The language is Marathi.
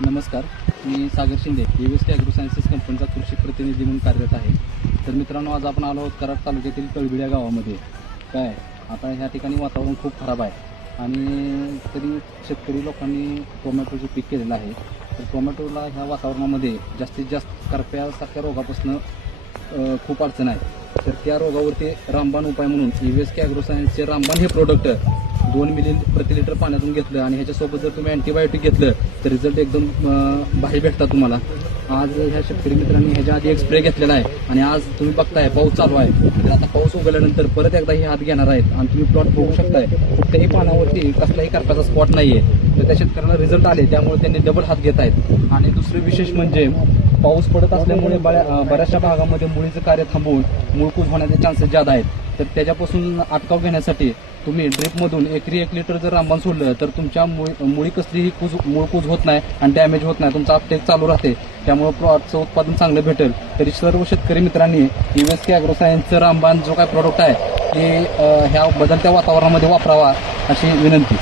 नमस्कार. मी Sagar Shinde S K Agro Sciences कंपनीचा कृषी प्रतिनिधी म्हणून कार्यरत आहे. तर मित्रांनो आज आपण आलो आहोत कराड तालुक्यातील तळबिड्या गावामध्ये. काय? आता ह्या ठिकाणी वातावरण खूप खराब आहे. आणि तरी शेतकरी लोकांनी टोमॅटोचं पीक केलेलं आहे. तर टोमॅटोला ह्या वातावरणामध्ये जास्तीत जास्त करप्यासारख्या रोगापासून खूप अडचण आहे. तर त्या रोगावरती रामबाण उपाय म्हणून ईव्हीएस के ॲग्रो सायन्सचे रामबाण हे प्रोडक्ट दोन मिली प्रति लिटर पाण्यातून घेतलं आणि ह्याच्यासोबत जर तुम्ही अँटीबायोटिक घेतलं तर रिझल्ट एकदम भारी भेटतात तुम्हाला. आज ह्या शेतकरी मित्रांनी ह्याच्या आधी एक स्प्रे घेतलेला आहे आणि आज तुम्ही बघताय पाऊस चालू आहे. तर आता पाऊस उगवल्यानंतर परत एकदा हे हात घेणार आहेत आणि तुम्ही प्लॉट बघू शकताय. कुठल्याही पानावरती कसलाही करपाचा स्पॉट नाहीये. तर त्या शेतकऱ्यांना रिझल्ट आले त्यामुळे त्यांनी डबल हात घेत आहेत. आणि दुसरं विशेष म्हणजे पाऊस पडत असल्यामुळे बऱ्या बऱ्याचशा भागामध्ये मुळीचं कार्य थांबवून मुळकूज होण्याचे चान्सेस जादा आहेत. तर त्याच्यापासून अटकाव घेण्यासाठी तुम्ही ड्रिपमधून एकरी एक लिटर जर रामबाण सोडलं तर तुमच्या मुळी मुळी कसलीही कुज मुळकूज होत नाही आणि डॅमेज होत नाही. तुमचा अपटेक चालू राहते. त्यामुळे प्रॉडक्टचं उत्पादन चांगलं भेटेल. तरी सर्व शेतकरी मित्रांनी एस के अॅग्रो रामबाण जो काय प्रोडक्ट आहे ते ह्या बदलत्या वातावरणामध्ये वापरावा अशी विनंती.